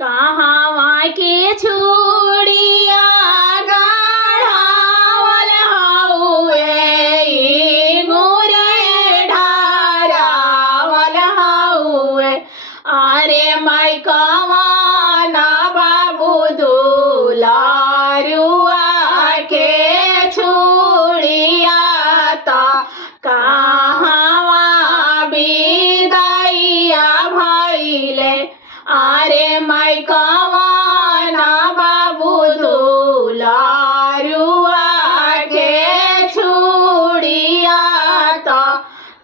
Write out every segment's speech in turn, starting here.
कहवा के चूड़िया गढ़ावल हउए गोरे ढारावल हउए। अरे माई कवाना बाबू दुलारुआ के चूड़िया ता कहवा बिदाइया भइले। अरे माई कवाना बाबू दुलारुआ के चूड़िया ता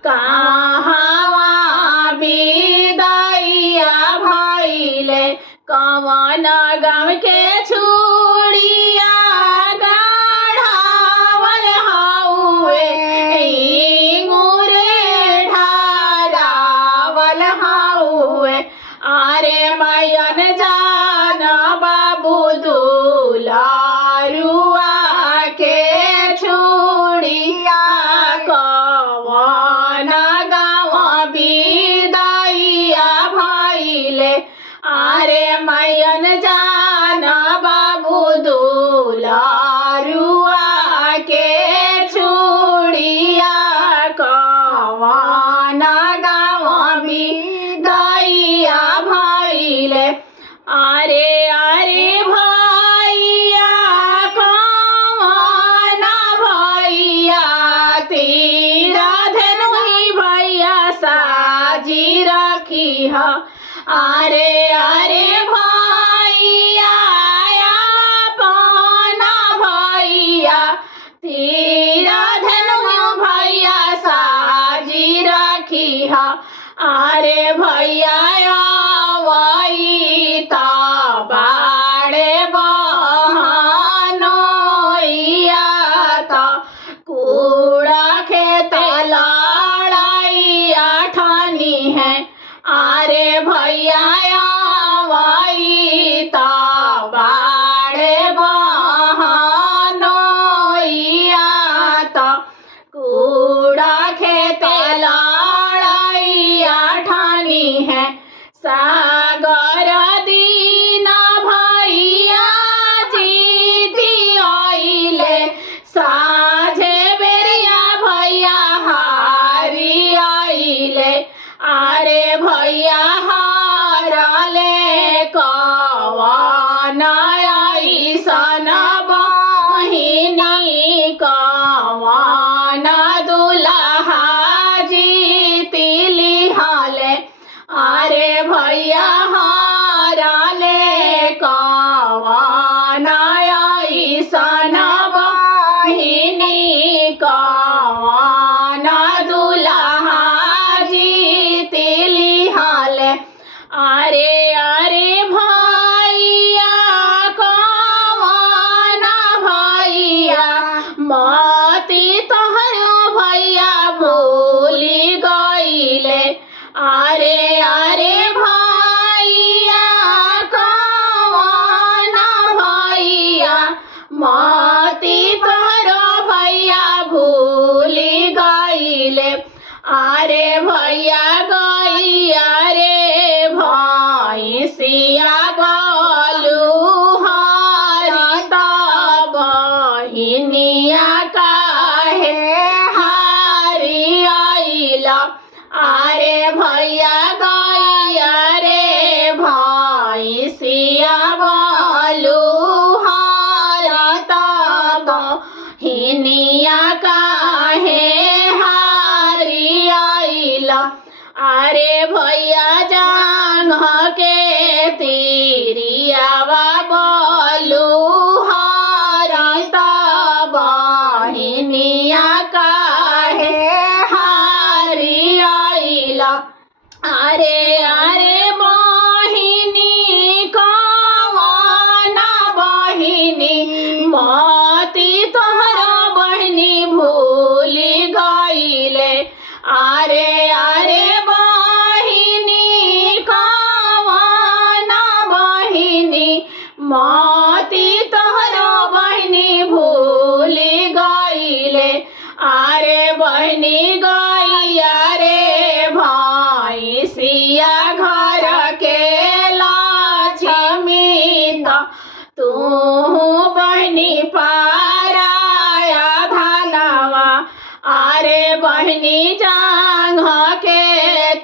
कहवा बिदाइया भइले। कवन गाँव के चूड़िया गढ़ावल हउए गोरे ढारावल हउए। अरे मैयन जाना बाबू दुलारुआ के चूड़िया कवन गाँव बिदाइया भइले। अरे मैयन जाना बाबू दुलारुआ के चूड़िया कवन गाँव बिदाइया भइले। अरे अरे भैया कवन भैया तेरा धनुही भैया साजी रखी है। अरे अरे भैया अपना भैया तेरा धनुही भैया साजी रखी है। अरे भैया आवई ता बाड़े बहनोइया ता कूड़ा खेत लड़ाइया ठानी है। अरे भैया आवई ता बाड़े बहनोइया ता कूड़ा खेत लड़ाइया ठानी है। सागर दीना भैया जीती आइले साझे बेरिया भैया हारी आइले। अरे भैया हारले कवन अइसन बहिनी कवन दुल्हा जीती लिहाले। अरे भैया हारले कवन अइसन बहिनी कवन दुल्हा जीती लिहाले। अरे अरे भैया कवन भैया मती तोहरो भैया भूली गइले। अरे अरे भैया कवन भैया मती तोहरो भैया भूली गइले। अरे भैया गैया रे भैंसिया गलू हरिता बहिनिया काहे हारी आइला। अरे भैया गैया रे भैंसिया गलू हरिता बहिनिया काहे हारी आइला। अरे भैया जांघ के तीरियावा बोलू हरता बहिनिया काहे हारी आइला। अरे अरे बहिनी कवन बहिनी मती तोहरा बहिनी भूली गइले। अरे अरे बहिनी कवन बहिनी मती तोहरा बहिनी भूली गइले। अरे बहिनी गैया रे भैंसिया घर के लाछी बहिणी पाराया धालावा, अरे बहिणी जांघ के